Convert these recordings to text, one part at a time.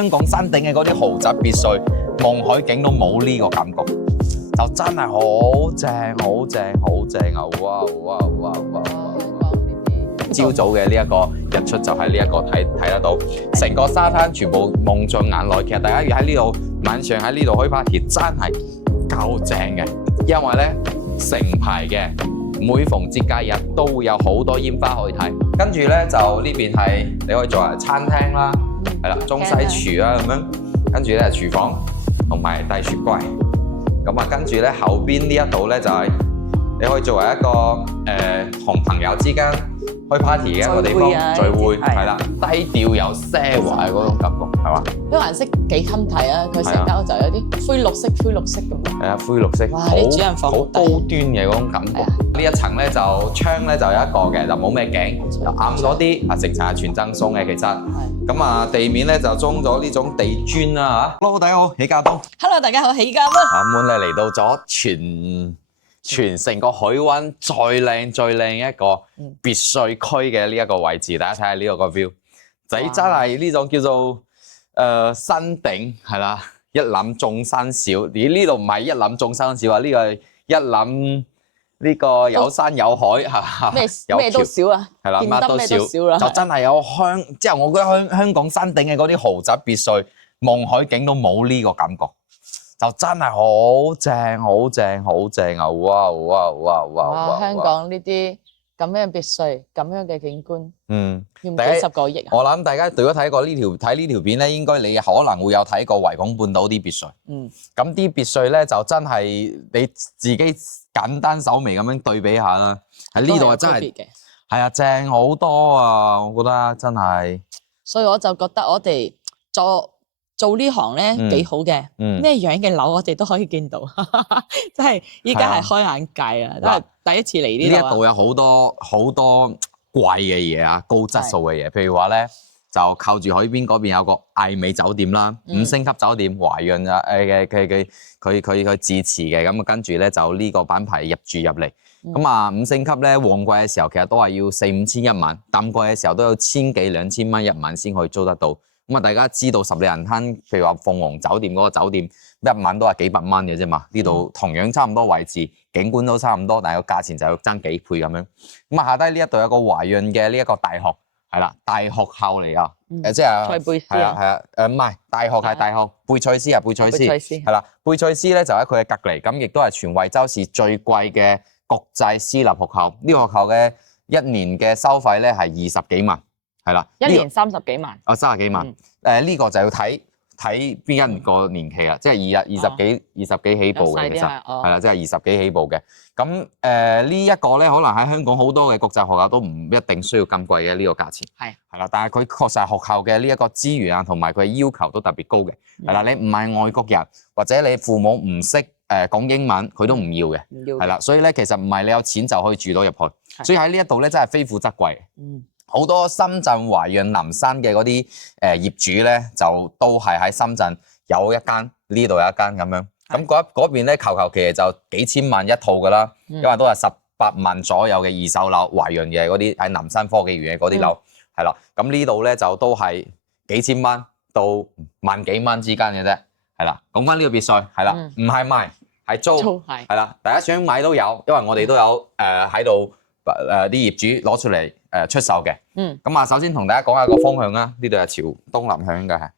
香港山頂嘅嗰啲豪宅別墅、夢海景都冇呢個感覺，就真係好正、好正、好正啊！哇哇哇哇！朝早嘅呢一個日出就喺呢一個睇得到，成個沙灘全部蒙在眼內。其實大家要喺呢度晚上喺呢度開 party 真係夠正嘅，因為咧成排嘅每逢節假日都會有好多煙花可以睇。跟住咧就呢邊係你可以作為餐廳啦，係啦中西廚啊咁樣。跟住咧係廚房同埋遞雪櫃。咁啊跟住咧後邊呢一度咧就係、你可以作為一個同朋友之間開 party 嘅一個地方聚會，係啦，低調又奢華嘅嗰種感覺，係嘛？呢個顏色幾襟睇啊！佢成間屋就有啲灰綠色咁樣。係啊，灰綠色，哇！啲主人房好高端嘅嗰種感覺。呢一層咧就窗咧就有一個嘅，就冇咩鏡，就暗咗啲。啊，食茶全贈送嘅其實。咁啊，地面咧就裝咗呢種地磚啦嚇。Hello，大家好，喜家東。Hello，大家好，喜家東。咁咧嚟到咗全城個海灣最靚一個別墅區嘅呢一個位置，大家睇下呢個 view，仔真係呢種叫做山頂係啦，一覽眾山小。而呢度唔係一覽眾山小啊，呢個係一覽呢個有山有海嚇，咩都少啊，係啦，乜都少啦，就真係有即係我覺得香港山頂嘅嗰啲豪宅別墅、夢海景都冇呢個感覺。就真係好正啊！哇！香港呢啲咁樣嘅別墅、咁樣嘅景觀，要幾十個億啊！我諗大家如果睇過呢條片咧，應該你可能會有睇過維港半島啲別墅。咁啲別墅咧就真係你自己簡單手微咁樣對比下啦。喺呢度啊，真係係啊，正好多啊！我覺得真係。所以我就覺得我哋做呢行咧幾好嘅，咩樣嘅樓我哋都可以見到，真係依家係開眼界啊！都係第一次嚟呢度。呢一度有好多貴嘅嘢啊，高質素嘅嘢，譬如話咧就靠住海邊嗰邊有個艾美酒店啦，5星級酒店，華潤啊佢自持嘅，咁啊跟住咧就呢個品牌入住入嚟，咁啊5星級咧旺季嘅時候其實都係要4-5千一晚，淡季嘅時候都有千幾2千蚊一晚先可以租得到。咁啊，大家知道十里銀灘，譬如話鳳凰酒店嗰個酒店，一晚都係幾百蚊嘅啫嘛。呢度同樣差唔多位置，景觀都差唔多，但係個價錢就要爭幾倍咁樣。咁啊，下低呢一度有個華潤嘅呢一個大學，係啦，大學校嚟啊，即係蔡貝斯係啊，唔係大學係大學，貝塞斯啊，貝塞斯係啦，貝塞斯咧就喺佢嘅隔離，咁亦都係全惠州市最貴嘅國際私立學校。呢個學校嘅一年嘅收費咧係20幾萬。係啦，一年30幾萬。30幾萬。呢個就要睇邊一個年期啊，即係20幾起步嘅，其實係啦，即係20幾起步嘅。咁呢一個咧，可能喺香港好多嘅國際學校都唔一定需要咁貴嘅呢個價錢。係啦，但係佢確實係學校嘅呢一個資源啊，同埋佢要求都特別高嘅。係啦，你唔係外國人或者你父母唔識講英文，佢都唔要嘅。係啦，所以咧其實唔係你有錢就可以住到入去。所以喺呢一度咧真係非富則貴。好多深圳華潤南山嘅嗰啲業主咧，就都係喺深圳有一間，呢度有一間咁樣。咁嗰邊咧，求其就幾千萬一套噶啦，因為都係18萬左右嘅二手樓，華潤嘅嗰啲喺南山科技園嘅嗰啲樓，係啦。咁呢度咧就都係幾千蚊到萬幾蚊之間嘅啫，係啦。講翻呢個別墅，係啦，唔係賣，係租，係啦。大家想買都有，因為我哋都有喺度啲業主攞出嚟。出售嘅，咁啊，首先同大家講下個方向啦。呢度係朝東南向嘅，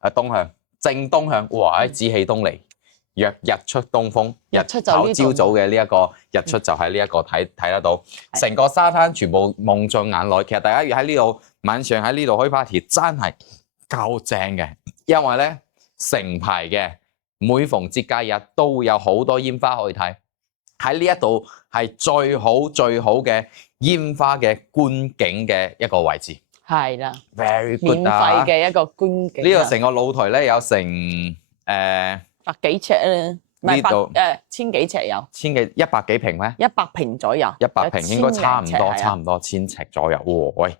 係東向，正東向。哇！紫氣東嚟，若日出東風，朝早嘅呢一個日出就喺呢一個睇得到，成個沙灘全部望在眼內。其實大家要喺呢度晚上喺呢度開 party 真係夠正嘅，因為咧成排嘅每逢節假日都會有好多煙花可以睇。喺呢一度係最好嘅煙花嘅觀景嘅一個位置，係啦 ，very good 免費嘅一個觀景。呢個成個露台咧有成百幾尺啦，呢度千幾尺有，100幾平咩？100平左右，100平應該差唔多1000尺左右。喂，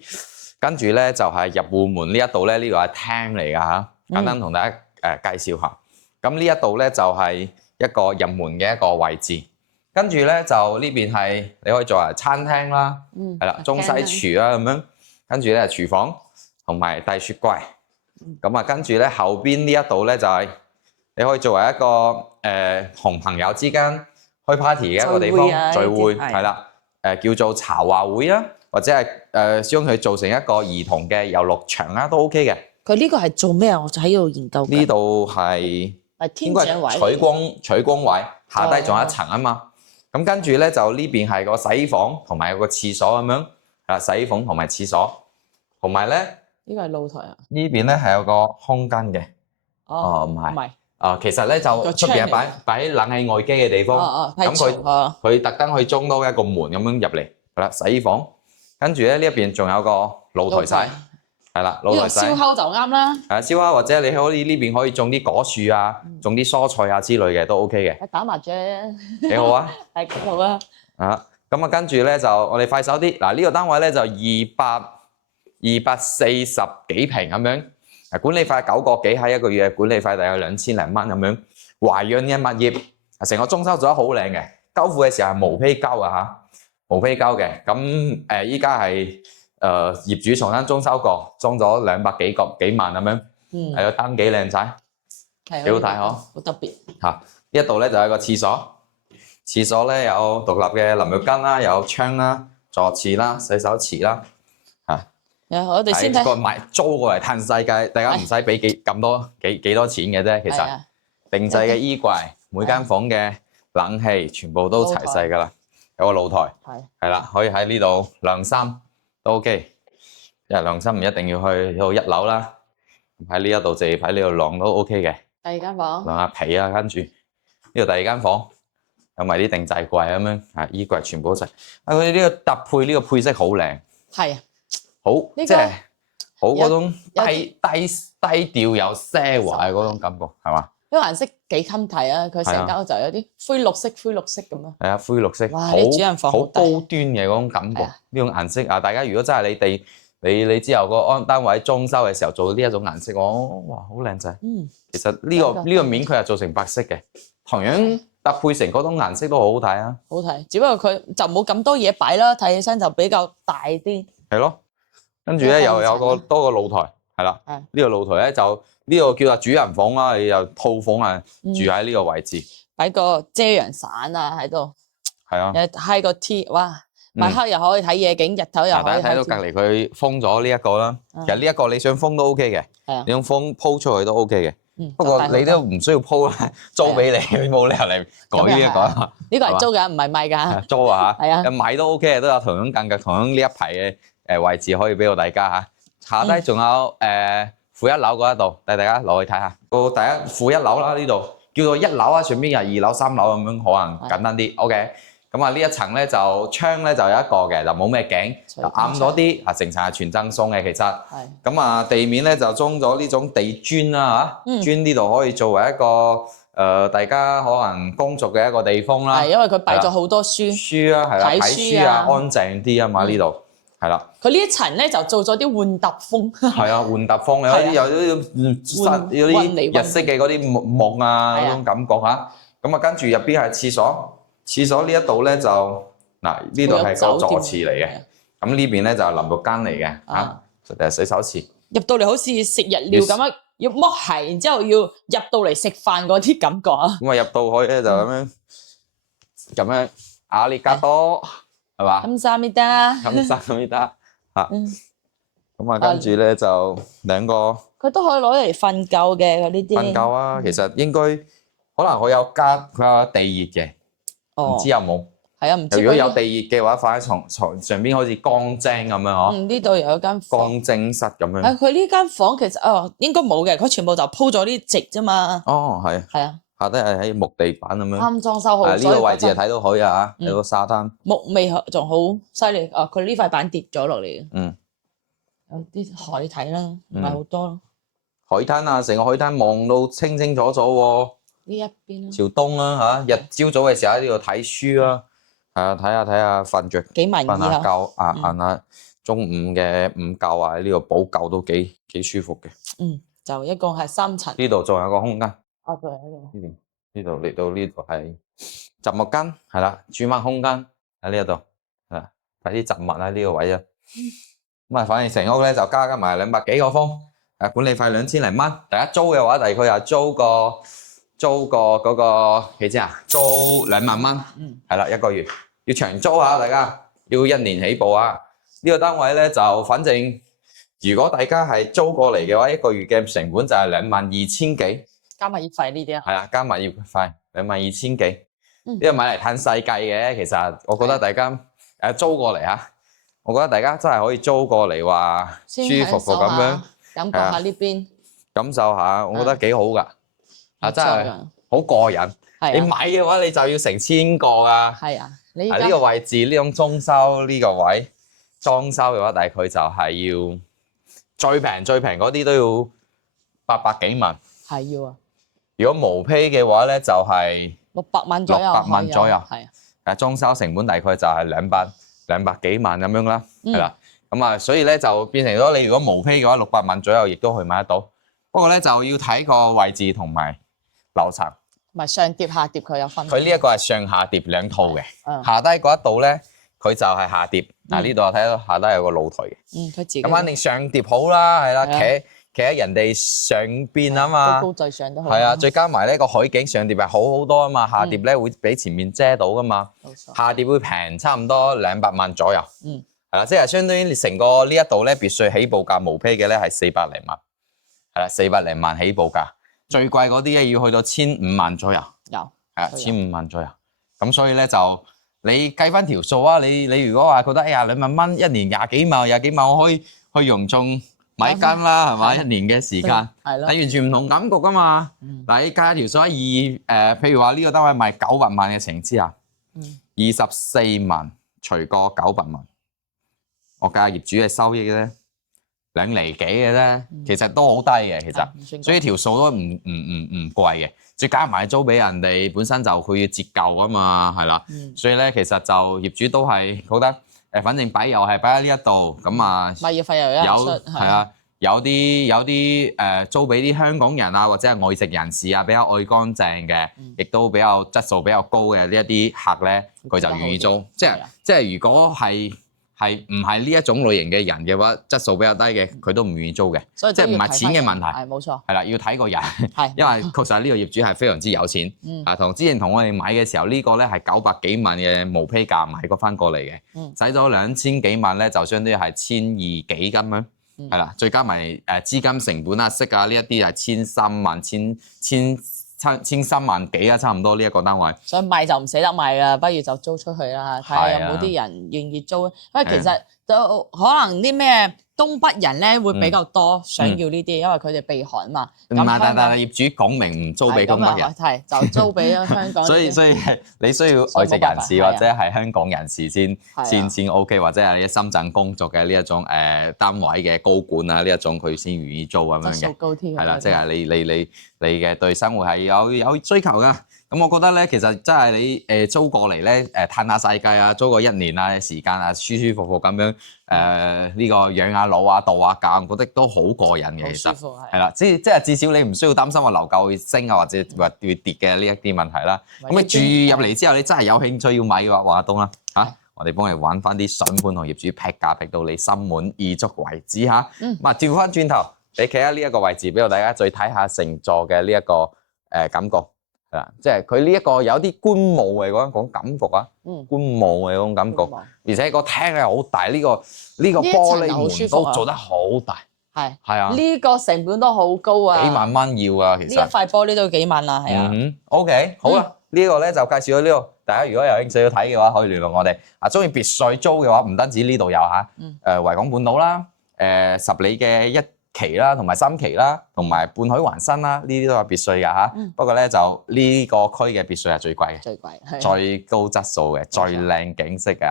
跟住咧就係入戶門呢一度咧，呢度係廳嚟㗎嚇，簡單同大家介紹下。咁呢一度咧就係一個入門嘅一個位置。跟住咧就呢邊係你可以作為餐廳啦，係啦，中西廚啦咁樣。跟住咧廚房同埋遞雪櫃，咁啊，跟住咧後邊呢一度咧就係你可以作為一個同朋友之間開 party 嘅一個地方聚會，係啦，叫做茶話會啊，或者係將佢做成一個兒童嘅遊樂場啊，都 OK 嘅。佢呢個係做咩啊？我就喺度研究緊。呢度係應該係取光位，下低仲有一層啊嘛。咁跟住咧就呢邊係個洗衣房同埋有個廁所咁樣，啊洗衣房同埋廁所，同埋咧呢個係露台啊。呢邊咧係有個空間嘅。哦，唔係。其實咧就出邊係擺冷氣外機嘅地方。咁佢特登去裝多一個門咁樣入嚟，係啦洗衣房。跟住咧呢一邊仲有個露台仔。係啦，露台仔。燒烤就啱啦。係燒烤或者你可以呢邊可以種啲果樹啊，種啲蔬菜啊之類嘅都 OK 嘅。打麻雀幾好啊！係幾好啊！咁啊跟住咧就我哋快手啲，嗱呢個單位咧就240幾平咁樣，管理費9個幾，喺一個月嘅管理費大概2000零蚊咁樣。華潤嘅物業，成個裝修做得好靚嘅，交付嘅時候係毛坯膠啊嚇，毛坯膠嘅。咁依家係業主重新裝修過，裝咗200幾萬咁樣，係個燈幾靚仔，幾好睇嗬，好特別嚇。呢一度咧就係個廁所，廁所咧有獨立嘅淋浴間啦，有窗啦、坐廁啦、洗手池啦，嚇。我哋先睇買租過嚟嘆世界，大家唔使俾幾多錢嘅啫，其實定制嘅衣櫃，每間房嘅冷氣全部都齊晒㗎啦，有個露台，係啦，可以喺呢度晾衫。都 OK，因為晾衫唔一定要去到1樓啦，喺呢一度直接喺呢度晾都 OK 嘅。第二間房晾下被啊，跟住呢度第二間房有埋啲定制櫃咁樣，衣櫃全部都齊。佢呢個搭配呢個配色好靚，係啊，好即係好嗰種低調有奢華嘅嗰種感覺，係嘛？呢個顏色幾襟睇啊！佢成間屋就有啲灰綠色咁咯。係啊，灰綠色，哇！啲主人房好高端嘅嗰種感覺，呢種顏色啊！大家如果真係你之後個單位裝修嘅時候做呢一種顏色，哇，好靚仔。其實呢個面佢係做成白色嘅，同樣搭配成嗰種顏色都好好睇啊。好睇，只不過佢就冇咁多嘢擺啦，睇起身就比較大啲。係咯，跟住咧又有多個露台，係啦。呢個露台咧就呢個叫做主人房啦，你又套房啊住喺呢個位置，擺個遮陽傘啊喺度。係啊，又揩個 T， 哇！晚黑又可以睇夜景，日頭又可以睇。大家睇到隔離佢封咗呢一個啦，其實呢一個你想封都 OK 嘅，你想封鋪出去都 OK 嘅。不過你都唔需要鋪啦，租俾你，冇理由嚟改呢一個。呢個係租㗎，唔係賣㗎。租啊嚇，係啊，買都 OK 嘅，都有同樣間隔，同樣呢一排嘅位置可以俾到大家嚇。下低仲有負1樓嗰一度，帶大家落去睇下。個第一負1樓啦，呢度叫做1樓啊，上邊係2樓、3樓咁樣，可能簡單啲。OK，咁啊呢一層咧就窗咧就有一個嘅，就冇咩頸，就暗咗啲。成層係全增鬆嘅，其實。係。咁啊地面咧就裝咗呢種地磚啦嚇，磚呢度可以作為一個大家可能工作嘅一個地方啦。係，因為佢擺咗好多書啊，係啦，睇書啊，安靜啲啊嘛呢度。係啦，佢呢一層咧就做咗啲換揼風。係啊，換揼風有啲日式嘅嗰啲木啊嗰種感覺嚇。咁啊，跟住入邊係廁所，廁所呢一度咧就嗱呢度係個坐廁嚟嘅，咁呢邊咧就係淋浴間嚟嘅嚇，就係洗手池。入到嚟好似食日料咁樣，要剝鞋，然之後要入到嚟食飯嗰啲感覺啊。咁啊入到去咧就咁樣阿里加多。係嘛？咁三米得，咁三米得嚇。咁啊，跟住咧就兩個。佢都可以攞嚟瞓覺嘅，佢呢啲。瞓覺啊，其實應該可能佢有地熱嘅，唔知有冇？係啊，唔知。如果有地熱嘅話，放喺床上邊好似乾蒸咁樣嗬。呢度又有間乾蒸室咁樣。佢呢間房其實應該冇嘅，佢全部就鋪咗啲席啫嘛。哦，係啊。係啊。下低係喺木地板咁樣，啱裝修好。呢個位置係睇到海啊，有個沙灘。木味仲好犀利，佢呢塊板跌咗落嚟嘅。有啲海睇啦，唔係好多咯。海灘啊，成個海灘望到清清楚楚喎。呢一邊朝東啦嚇，日朝早嘅時候喺呢度睇書啦，係啊，睇下瞓着，幾文意啊，瞓下覺晏下中午嘅午覺啊，喺呢度補覺都幾舒服嘅。就一共係3層。呢度仲有個空間。對喺度。呢度嚟到呢度係雜物間，係啦，儲物空間喺呢一度，係擺啲雜物喺呢個位啊。咁啊，反正成屋咧就加埋200幾個方，管理費2000零蚊，大家租嘅話，大概又租個嗰個幾錢啊？租2萬蚊，係啦，1個月，要長租下，大家要1年起步啊！呢個單位咧就反正，如果大家係租過嚟嘅話，1個月嘅成本就係22,000幾，加物業費呢啲啊？係啊，加物業費22,000幾，呢個買嚟嘆世計嘅。其實我覺得大家租過嚟嚇，我覺得大家真係可以租過嚟話舒服服咁樣。感覺下呢邊，感受下，我覺得幾好㗎，真係好過癮。你買嘅話，你就要成千個啊。係啊，你呢個位置呢種裝修呢個位裝修嘅話，大概就係要最平嗰啲都要800幾萬。係要啊。如果毛坯嘅話咧，就係600萬左右。600萬左右。係啊。裝修成本大概就係200幾萬咁樣啦，係啦。咁啊，所以咧就變成咗你如果毛坯嘅話，600萬左右亦都可以買得到。不過咧就要睇個位置同埋樓層。同埋上疊下疊佢有分。佢呢一個係上下疊兩套嘅，下低嗰一度咧佢就係下疊。嗱呢度我睇到下低有個露台嘅。佢自己。咁肯定上疊好啦，係啦，企喺人哋上邊啊嘛。高最上都好。係啊，再加埋呢個海景上疊係好好多啊嘛，下疊咧會俾前面遮到噶嘛。冇錯。下疊會平差唔多200萬左右。係啦，即係相當於你成個呢一度咧，別墅起步價毛坯嘅咧係400零萬，係啦，400零萬起步價，最貴嗰啲咧要去到1500萬左右，有係啊，1500萬左右。咁所以咧就你計翻條數啊，你如果話覺得哎呀2萬蚊1年廿幾萬，我可以去用中買間啦，係嘛？1年嘅時間，係咯，係完全唔同感覺噶嘛。嗱，你計條數啊，譬如話呢個單位賣900萬嘅情之下，24萬除過900萬。我計下業主嘅收益咧，2厘幾嘅啫，其實都好低嘅，其實，所以條數都唔貴嘅。再加埋租俾人哋，本身就佢要折舊啊嘛，係啦，所以咧其實就業主都係覺得反正擺又係擺喺呢一度，咁啊，物業費又有係啊，有啲租俾啲香港人啊，或者係外籍人士啊，比較愛乾淨嘅，亦都比較質素比較高嘅呢一啲客咧，佢就願意租。即係如果係唔係呢一種類型嘅人嘅話，質素比較低嘅，佢都唔願意租嘅，即係唔係錢嘅問題。係冇錯。係啦，要睇個人。係。因為確實呢個業主係非常之有錢。之前同我哋買嘅時候，呢個咧係900幾萬嘅毛坯價買過翻過嚟嘅。使咗2000幾萬咧，就相當於係1200幾咁樣。係啦，再加埋資金成本啊、息啊呢一啲係13萬、13萬幾啊，差唔多呢一個單位。所以賣就唔捨得賣啦，不如就租出去啦，睇下有冇啲人願意租。因為其實就可能啲咩東北人咧會比較多想要呢啲，因為佢哋避寒嘛。唔係，但係業主講明唔租俾東北人，係就租俾香港。所以你需要外籍人士或者係香港人士先 OK， 或者係你深圳工作嘅呢一種單位嘅高管啊呢一種佢先願意租咁樣嘅。質素高啲係啦，即係你嘅對生活係有追求㗎。咁我覺得咧，其實真係你租過嚟咧，嘆下世界啊，租個1年啊嘅時間啊，舒舒服服咁樣呢個養下老啊、度下假，我覺得都好過癮嘅。其實係啦，即係至少你唔需要擔心話樓價會升啊，或者會跌嘅呢一啲問題啦。咁你住入嚟之後，你真係有興趣要買嘅話，華東啦嚇，我哋幫你揾翻啲筍盤同業主劈價劈到你心滿意足為止嚇。咁啊，調翻轉頭，你企喺呢一個位置，俾到大家再睇下成座嘅呢一個感覺。即係佢呢一個有啲官務嘅嗰種感覺啊，官務嘅嗰種感覺，而且個廳係好大，呢個玻璃門都做得好大，係啊，呢個成本都好高啊，幾萬蚊要啊，其實呢一塊玻璃都幾萬啦，係啊，OK， 好啦，呢個咧就介紹到呢度，大家如果有興趣要睇嘅話，可以聯絡我哋。中意別墅租嘅話，唔單止呢度有嚇，維港半島啦，10里嘅1期啦，同埋3期啦，同埋半海環新啦，呢啲都係別墅㗎嚇。不過咧就呢個區嘅別墅係最貴嘅，最高質素嘅，最靚景色嘅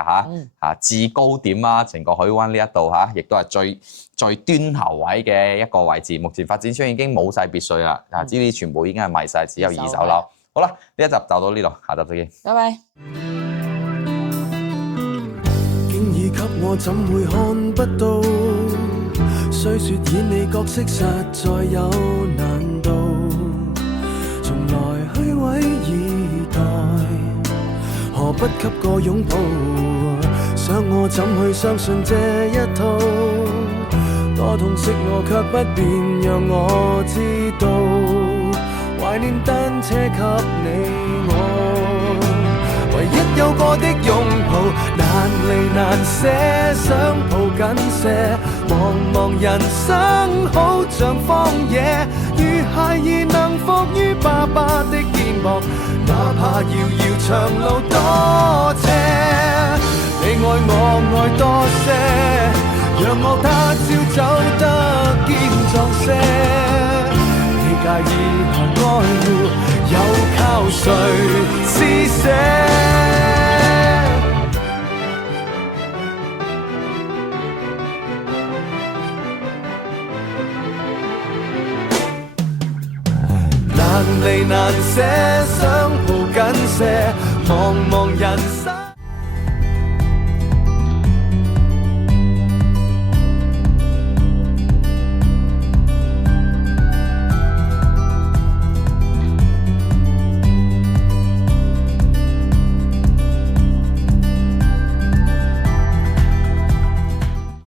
嚇。至高點啦，成個海灣呢一度嚇，亦都係最端頭位嘅一個位置。目前發展商已經冇晒別墅啦，呢啲全部已經係賣晒，只有二手樓。好啦，呢一集就到呢度，下集再見。拜拜。經已給我怎會看不到？雖說演你角色實在有難度，從來虛偽以待，何不給個擁抱？想我怎去相信這一套？多多痛惜我卻不便讓我知道，懷念單車給你我，唯一有過的擁抱，難離難捨，想抱緊些。茫茫人生好像荒野，如孩兒能伏於爸爸的肩膊，哪怕遙遙長路多斜。你愛我愛多些，讓我他朝走得堅壯些。你介意和愛護，又靠誰施捨？難離難捨，想抱緊些，茫茫人生